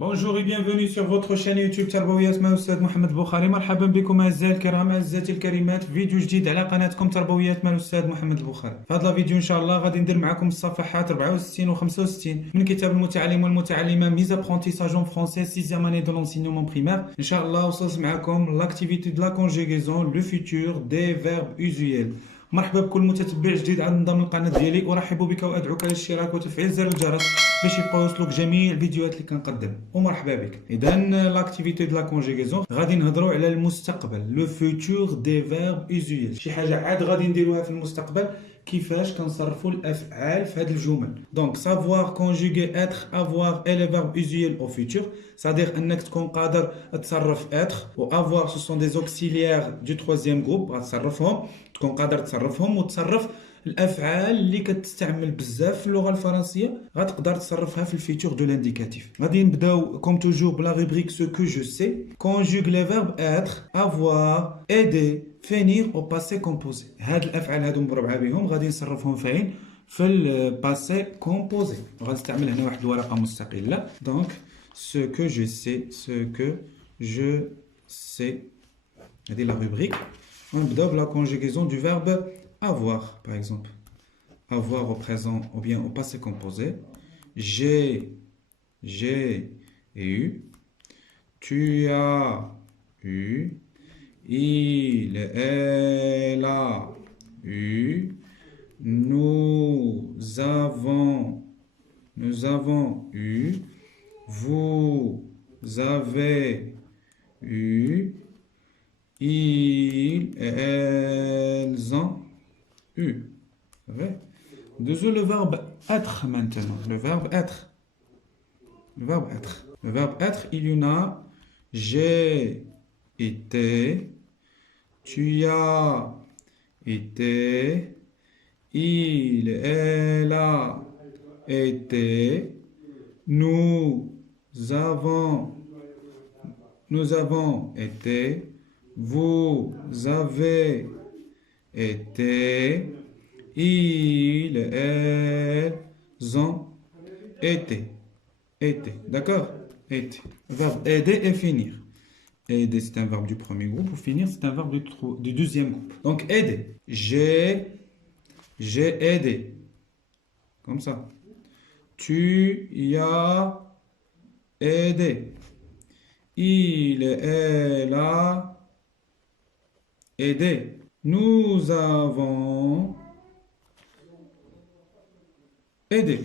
Bonjour et bienvenue sur votre chaîne يوتيوب تربويات مع الأستاذ محمد بوخاري. مرحبا بكم أعزائي الكرام أعزائي الكريمات في فيديو جديد على قناتكم تربويات مع الأستاذ محمد بوخاري. في هذا الفيديو إن شاء الله غادي ندير معكم الصفحات 64 و 65 من كتاب المتعلم والمتعلمة ميز apprentissage en français 6e année de l'enseignement primaire. إن شاء الله وصلت معكم l'activité de la conjugaison le futur des verbes usuels. مرحبا بكل متتبع جديد على نظام القناه ديالي. ارحب بك وادعوك للاشتراك وتفعيل زر الجرس باش يبقاو يوصلوك جميع الفيديوهات اللي كنقدم. ومرحبا بك. اذا لاكتيفيتي دو لا كونجيغيزون غادي نهضروا على المستقبل لو فيتور دي فيرب يوزويل، شي حاجه عاد غادي نديروها في المستقبل كيفاش كنصرفوا الافعال في هذه الجمل. دونك سافوار كونجوغي اتر افوار اي لي فيرب يوزويل او فيتور، c'est-à-dire انك تكون قادر تصرف اتر و افوار سو سون دي اوكسيليير دو ترويزيام جروب غتصرفهم، تكون قادر تصرفهم وتصرف الافعال اللي كتستعمل بزاف في اللغه الفرنسيه غتقدر تصرفها في الفيتور دو لانديكاتيف. غادي نبداو كوم توجور بلا ريبريك سو كو جو سي. كونجوغ لي فيرب اتر افوار ايدي فينير او باسي كومبوزي. هاد الافعال هادو مربعه بهم غادي نصرفهم فين؟ في الباسي كومبوزي. غنستعمل هنا واحد الورقه مستقله. دونك سو كو جو سي سو كو جو سي هادي لا ريبريك. On doit la conjugaison du verbe avoir, par exemple. Avoir au présent ou bien au passé composé. J'ai eu. Tu as eu. Il, elle a eu. Nous avons eu. Vous avez eu. Ils, elles ont eu. C'est vrai? Deuxième, le verbe être maintenant. Le verbe être. Le verbe être. Le verbe être, il y en a. J'ai été. Tu as été. Il, elle a été. Nous avons été. Vous avez été, ils, elles ont été. Été, d'accord? Été. Verbe aider et finir. Aider, c'est un verbe du premier groupe. Ou finir, c'est un verbe du deuxième groupe. Donc, aider. J'ai aidé. Comme ça. Tu y as aidé. Il, elle a aider. Nous avons aidé.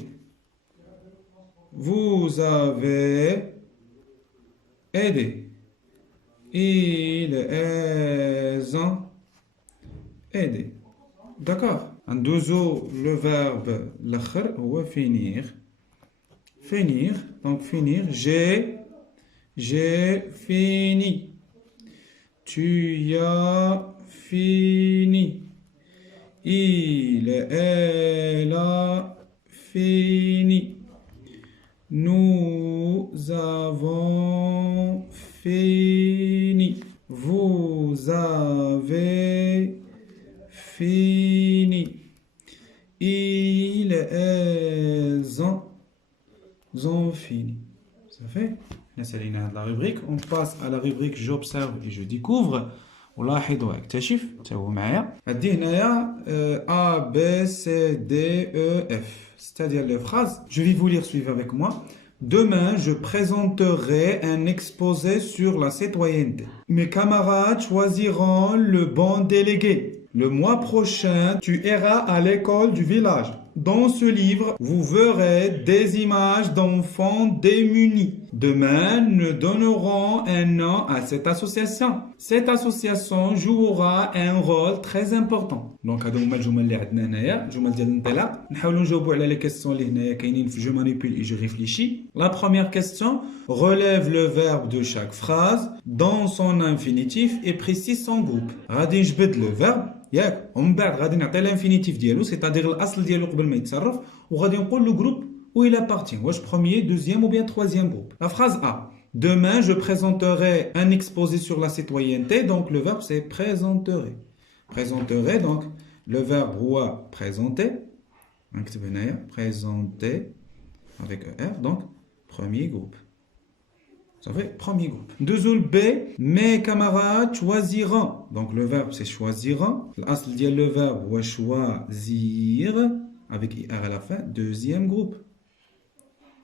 Vous avez aidé. Ils, elles ont aidé. D'accord. En deuxième, le verbe l'akhir ou finir. Finir. Donc finir. J'ai fini. Tu y as fini. Il, elle a fini. Nous avons fini. Vous avez fini. Il, elles ont fini. Ça fait? La rubrique. On passe à la rubrique j'observe et je découvre. ولاحظ واكتشف. تاهو معايا. عندي هنايا A, B, C, D, E, F. C'est-à-dire les phrases. Je vais vous lire, suivez avec moi. Demain, je présenterai un exposé sur la citoyenneté. Mes camarades choisiront le bon délégué. Le mois prochain, tu iras à l'école du village. Dans ce livre, vous verrez des images d'enfants démunis. Demain, nous donnerons un nom à cette association. Cette association jouera un rôle très important. Donc, هادو هما الجمل اللي عندنا هنايا، الجمل ديال الانطلاق. نحاولوا نجاوبوا على لي كيسيون اللي هنايا كاينين في جو مانيبيل et je réfléchis. La première question, relève le verbe de chaque phrase dans son infinitif et précise son groupe. غادي نجبد le verbe ياك ومن بعد غادي نعطي الانفينيتيف ديالو سيتادير الاصل ديالو قبل ما يتصرف وغادي نقول لو جروب où il appartient. واش premier, deuxième ou bien troisième groupe. La phrase A. Demain, je présenterai un exposé sur la citoyenneté. Donc, le verbe, c'est présenterai. Présenterai, donc, le verbe roi présenter. Présenter avec ER. Donc, premier groupe. Ça fait premier groupe. Deuxième B, mes camarades choisiront. Donc le verbe c'est choisiront. L'asl ديال le verbe ou choisir avec IR à la fin. Deuxième groupe.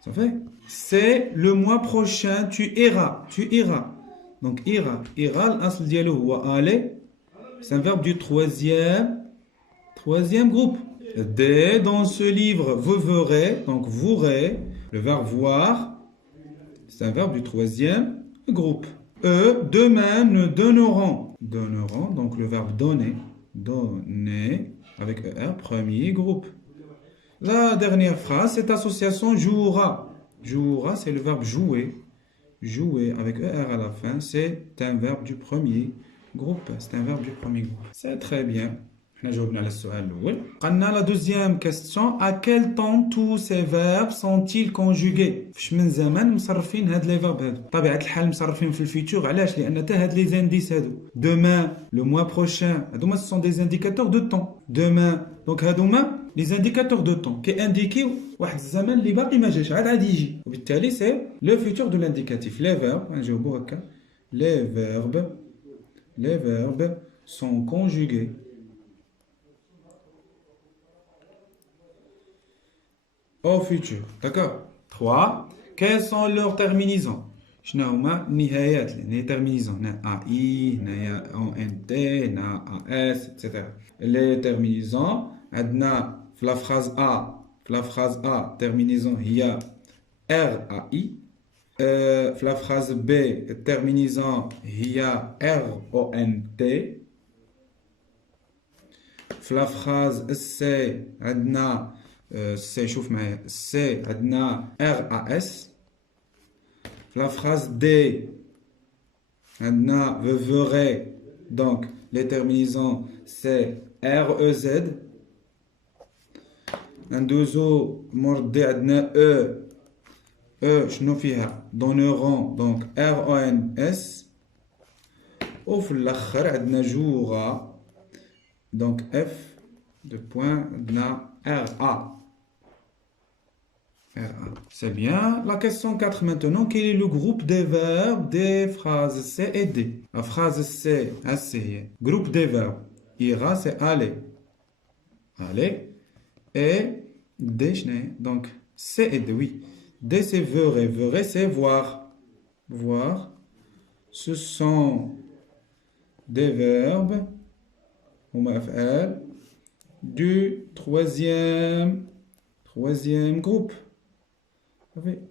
Ça fait. C'est le mois prochain, tu iras. Tu iras. Donc ira. Ira, l'asl dialo ou aller. C'est un verbe du troisième groupe. D, dans ce livre, vous verrez. Donc vous verrez. Le verbe voir. C'est un verbe du troisième groupe. E, demain, nous donnerons. Donneront, donc le verbe donner. Donner, avec ER, premier groupe. La dernière phrase, cette association jouera. Jouera, c'est le verbe jouer. Jouer, avec ER à la fin, c'est un verbe du premier groupe. C'est un verbe du premier groupe. C'est très bien. احنا جاوبنا على السؤال الأول. قلنا la deuxième question. À quel temps tous ces verbes sont-ils conjugués؟ فاش من زمان مصرفين هاد لي فيرب هادو. طبيعة الحال مصرفين في الفيتور علاش؟ لأن تا هاد لي زانديس هادو. Demain, le mois prochain. هادوما ce sont des indicateurs de temps. Demain. Donc هادوما les indicateurs de temps كينديكيو واحد الزمن اللي باقي ما جاش عاد غادي يجي. وبالتالي c'est le futur de l'indicatif. Les verbes, نجاوبو هكا. Les verbes sont conjugués. Au futur. D'accord. 3. Quels sont leurs terminaisons? شنو هما النهايات les terminaisons. هنا AI, هنايا ONT, هنا AS, etc. Les terminaisons عندنا في la phrase A terminaison هي RAI. في la phrase B terminaison هي RONT. في la phrase C عندنا سي شوف معايا سي عندنا RAS. في la phrase D عندنا vous verrez donc les terminaisons c'est REZ. ندوزو مور دي عندنا E شنو فيها donneront donc RONS. وفي الاخر عندنا جوغا donc F de point عندنا RA. C'est bien. La question 4 maintenant. Quel est le groupe des verbes des phrases C et D? La phrase C, c'est groupe des verbes. Ira, c'est aller. Aller. Et D, donc C et D, oui. D, c'est verrer. Verrer, c'est voir. Voir. Ce sont des verbes. Du troisième groupe.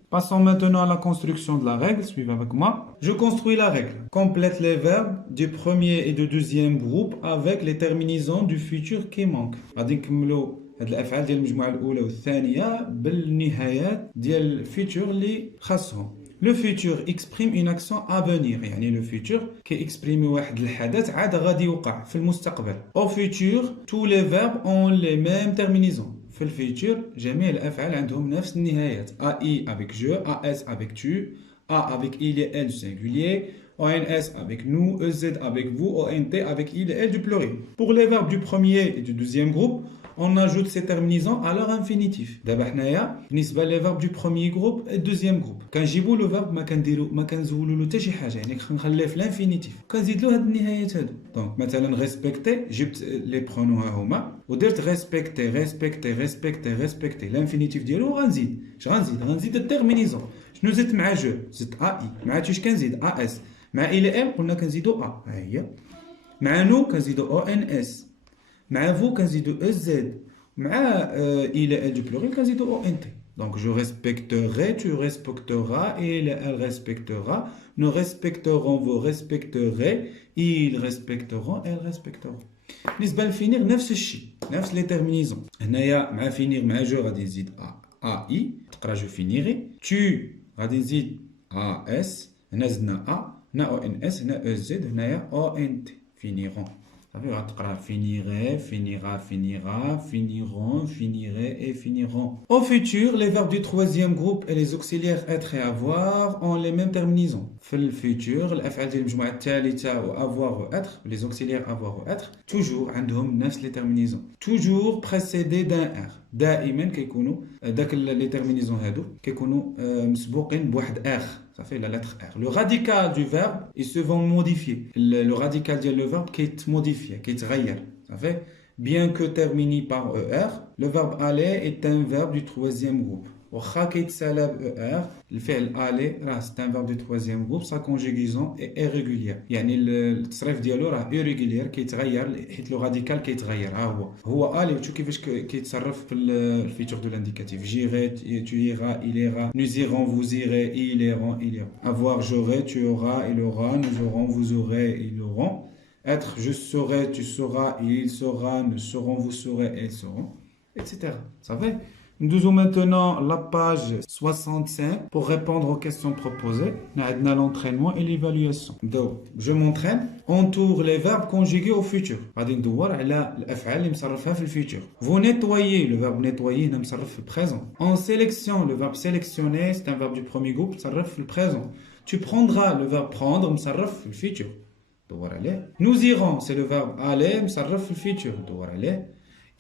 Passons maintenant à la construction de la règle. Suivez avec moi. Je construis la règle. Complète les verbes du premier et du deuxième groupe avec les terminaisons du futur qui manquent. غادي نكملوا هاد الافعال ديال المجموعه الاولى والثانيه بالنهايات ديال الفيتور اللي خاصهم. Le futur exprime une action à venir. يعني le futur كيexprime واحد الحدث عاد غادي يوقع في المستقبل. Au futur, tous les verbes ont les mêmes terminaisons. في الفيتور جميع الافعال عندهم نفس النهايات. AI avec je, AS avec tu, A avec il et elle du singulier, ONS avec nous, EZ avec vous, ONT avec il et elle du pluriel. Pour les verbes du premier et du deuxième groupe, on ajoute ces terminaisons à leur infinitif. دابا حنايا بالنسبه لي فيرب du premier groupe et deuxième groupe كنجيبوا لو فيرب ما كنزولوا له حتى شي حاجه يعني كنخليه في الانفينيتيف كنزيد له هاد النهايات هادو. دونك مثلا ريسبكتي جبت لي برونو ها هما ودرت ريسبكتي الانفينيتيف ديالو غنزيد غنزيد التيرمينيزون. شنو زدت مع جو؟ زدت اي. مع تيش كنزيد اس. مع الى ام قلنا كنزيدو ا ها هي. مع نو كنزيدو او ان اس. مع vous كنزيدو EZ. مع il et elle du pluriel كنزيدو ONT. Donc je respecterai, tu respecteras, il et elle respectera, nous respecterons, vous respecterez, ils respecteront, elles respecteront. بالنسبة للفينير نفس الشيء نفس لي تيرمينيزون. هنايا مع فينير مع جو غادي نزيد AI تقرا جو فينيغي. tu غادي نزيد AS. هنا زدنا A. هنا ONS. هنا EZ. هنايا ONT finiront. غتقرا finirait, finira, finiront, finirait et finiront. Au futur, les verbes du troisième groupe et les auxiliaires être et avoir ont les mêmes terminaisons. في الفيتور الافعال ديال المجموعه الثالثه و avoir و être, les auxiliaires avoir و être toujours عندهم نفس les terminaisons. toujours précédés d'un r. دائما كيكونوا داك les terminaisons هادو كيكونوا مسبوقين بواحد r. Ça fait la lettre R. Le radical du verbe, ils se vont modifier. Le radical du verbe qui est modifié, qui est غير. Ça fait bien que terminé par ER, le verbe aller est un verbe du troisième groupe. وخا كيتسالى ER, الفعل aller c'est un verbe du troisième groupe, sa conjugaison est irrégulière. يعني التصريف ديالو راه irrégulier كيتغير حيت لو راديكال كيتغير. هو aller وتشوف كيفاش كيتصرف في الفيتور دو لانديكاتيف. j'irai, tu iras, il ira, nous irons, vous irez, ils iront, il ira. avoir, j'aurai, tu auras, il aura, nous aurons, vous aurez, ils auront. être, je serai, tu sauras, il saura, nous saurons, vous saurez, elles sauront, etc. Ça va? Nous faisons maintenant la page 65 pour répondre aux questions proposées. Nous avons l'entraînement et l'évaluation. Donc, je m'entraîne. Entoure les verbes conjugués au futur. غادي ندور على الأفعال اللي مصرفها في الفيتور. Vous nettoyez, le verbe nettoyer هنا مصرف في البريزون. En sélection, le verbe sélectionner, c'est un verbe du premier groupe, مصرف في البريزون. Tu prendras, le verbe prendre, مصرف في الفيتور. دور عليه. Nous irons, c'est le verbe aller, مصرف في الفيتور. دور عليه.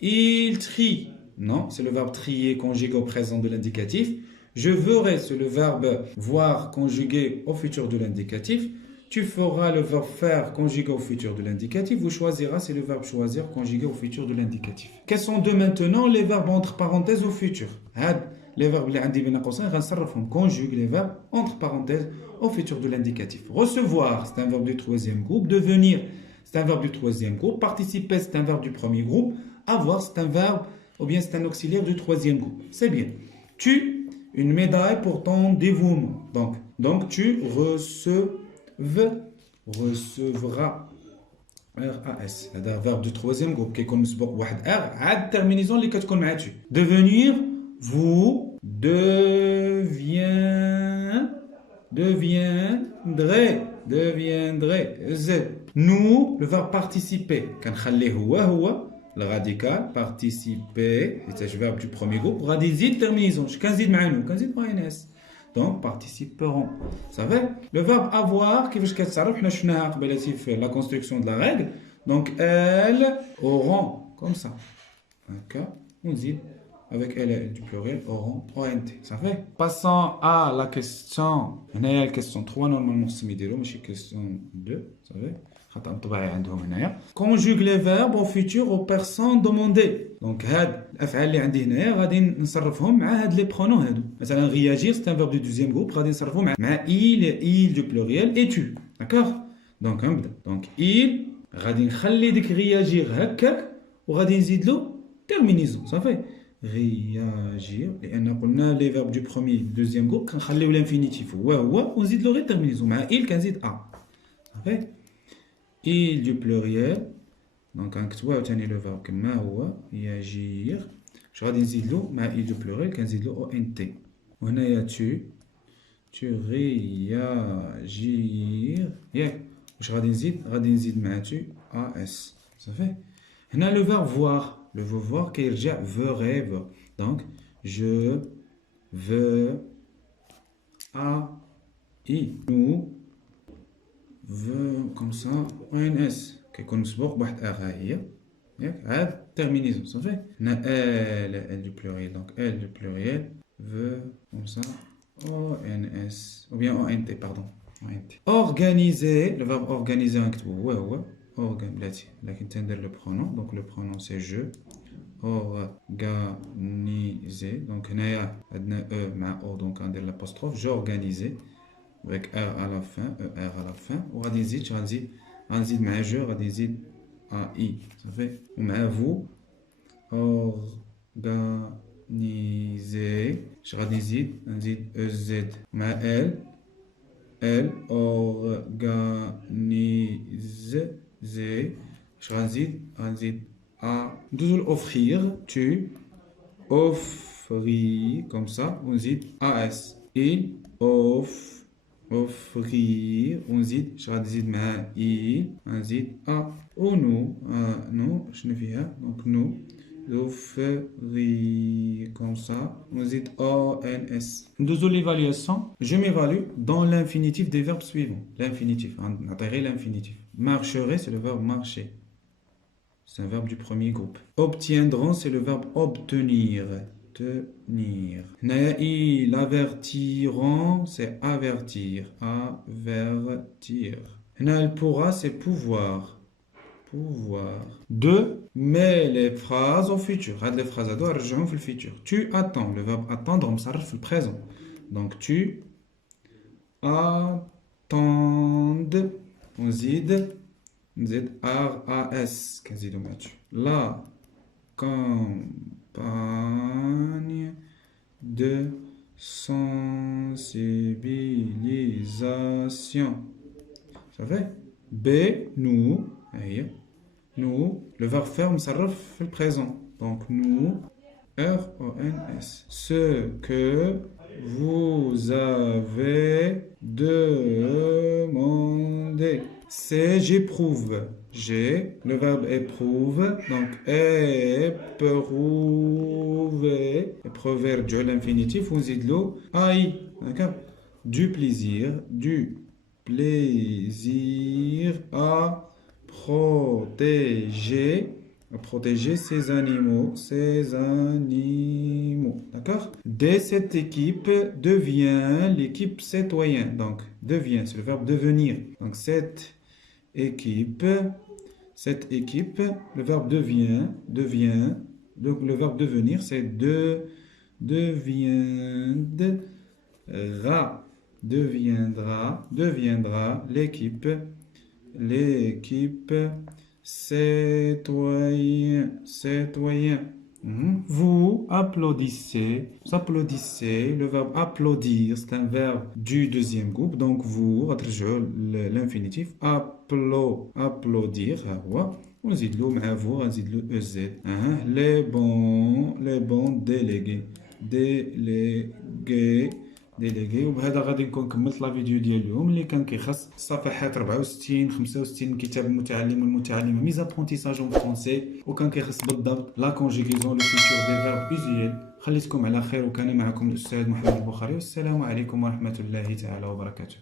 Il trie. Non, c'est le verbe trier conjugué au présent de l'indicatif. Je verrai, c'est le verbe voir conjugué au futur de l'indicatif. Tu feras le verbe faire conjugué au futur de l'indicatif. Vous choisiras, c'est le verbe choisir conjugué au futur de l'indicatif. Quels sont de maintenant les verbes entre parenthèses au futur? Les verbes اللي عندي بين قوسين غنصرفهم conjugue les verbes entre parenthèses au futur de l'indicatif. Recevoir, c'est un verbe du troisième groupe. Devenir, c'est un verbe du troisième groupe. Participer, c'est un verbe du premier groupe. Avoir, c'est un verbe ou bien c'est un auxiliaire du troisième groupe. C'est bien. Tu, une médaille pour ton dévouement. Donc tu recevras. RAS. C'est un verbe du troisième groupe qui est comme سبق واحد R عاد terminaison اللي كتكون مع tu. Devenir, vous deviendrez. Z. Nous, le verbe participer. كنخليه هو le radical, participer, c'est le verbe du premier groupe. غادي نزيد terminaison. كنزيد مع nous, كنزيد مع NS. Donc, participeront. Ça va? Le verbe avoir, كيفاش كتصرف؟ حنا شفناها قبيلاتي في la construction de la règle. Donc, elles auront, comme ça. D'accord? On dit avec elle du pluriel, auront, ONT. Ça fait? Passons à la question. On a la question 3, normalement, c'est ميديرو, ماشي question 2. Ça va? Conjugue les verbes au futur aux personnes demandées. Donc, هاد الأفعال اللي عندي هنايا غادي نصرفهم مع هاد لي برونون هادو. مثلا réagir, c'est un verbe du deuxième groupe, غادي نصرفهم مع il du pluriel et tu. D'accord? Donc, نبدا. Donc, il غادي نخلي ديك réagir هكاك وغادي نزيد له terminaison. Ça fait réagir لأن قلنا les verbes du premier du deuxième groupe كنخليو l'infinitif هو ونزيد له غير terminaison. مع il كنزيد a. Ça fait? Il du pluriel. Donc نكتبوا عاوتاني le verbe كما هو يجير. واش غادي نزيد له مع il du pluriel كنزيد له ONT. وهنايا tu réagir ياك. واش غادي نزيد مع tu AS. صافي. هنا le verbe voir. Le verbe voir كيرجع verrai. Donc je veux nous comme ça ONS كيكون مسبوق بواحد ار ها هي ياك عاد terminaison صافي. هنا elle du pluriel. Donc elle du pluriel veut comme ça ONS ou bien ONT pardon. Organiser, le verbe organiser نكتبو هو بلاتي لكن تندير le pronom. Donc le pronom c'est je. Organiser. Donc هنايا عندنا e مع o donc غندير l'apostrophe. j'organisais avec R à la fin, ER à la fin. وغادي نزيد مع je غادي نزيد AI. Ça fait ومع vous organiser. غادي نزيد EZ مع elle organiser. غادي نزيد A. Nous offrir. Tu offrir comme ça. On dit AS. Il offrir. On dit je vais dire il. On dit A. Ou nous. Je ne viens. Donc nous. Offrir comme ça. On dit ONS. Deuxième l'évaluation. Je m'évalue dans l'infinitif des verbes suivants. L'infinitif. Intégrer l'infinitif. Marcherai, c'est le verbe marcher. C'est un verbe du premier groupe. Obtiendront, c'est le verbe obtenir. tenir. هنايا ils avertiront c'est avertir. Avertir. هنا elle pourra c'est pouvoir. Pouvoir. 2. Mets les phrases au futur. هاد les phrases هادو نرجعهم في الفيتور. Tu attends. Le verbe attendre مصرف في البريزون. Donc tu attendes. نزيد RAS كنزيدو ماتش. La campagne de sensibilisation. Ça fait B. Nous. Nous. Le verbe faire مصرف في البريزون. Donc nous. RONS. Ce que vous avez demandé. C'est j'éprouve. J'ai le verbe éprouve. Donc éprouver. Éprouver à l'infinitif. On dit l'eau. Aïe. D'accord. Du plaisir. Du plaisir à protéger. À protéger ces animaux. Ces animaux. D'accord. Dès cette équipe devient l'équipe citoyen. Donc devient. C'est le verbe devenir. Donc cette équipe, le verbe devient, donc le verbe devenir c'est deviendra l'équipe citoyen. Vous applaudissez, le verbe applaudir, c'est un verbe du deuxième groupe, donc vous, l'infinitif, applaudir, on dit le مع vous, on dit le EZ. Les bons délégués. وبهذا غادي نكون كملت لا فيديو ديال اليوم اللي كان كيخص الصفحات 64 65 من كتاب المتعلم والمتعلمه ميز ابرونتيساج اون فرونسي وكان كيخص بالضبط لا كونجيغيزون لو فيتور دي فيرب اوزيال. خليتكم على خير وكان معكم الاستاذ محمد البخاري والسلام عليكم ورحمه الله تعالى وبركاته.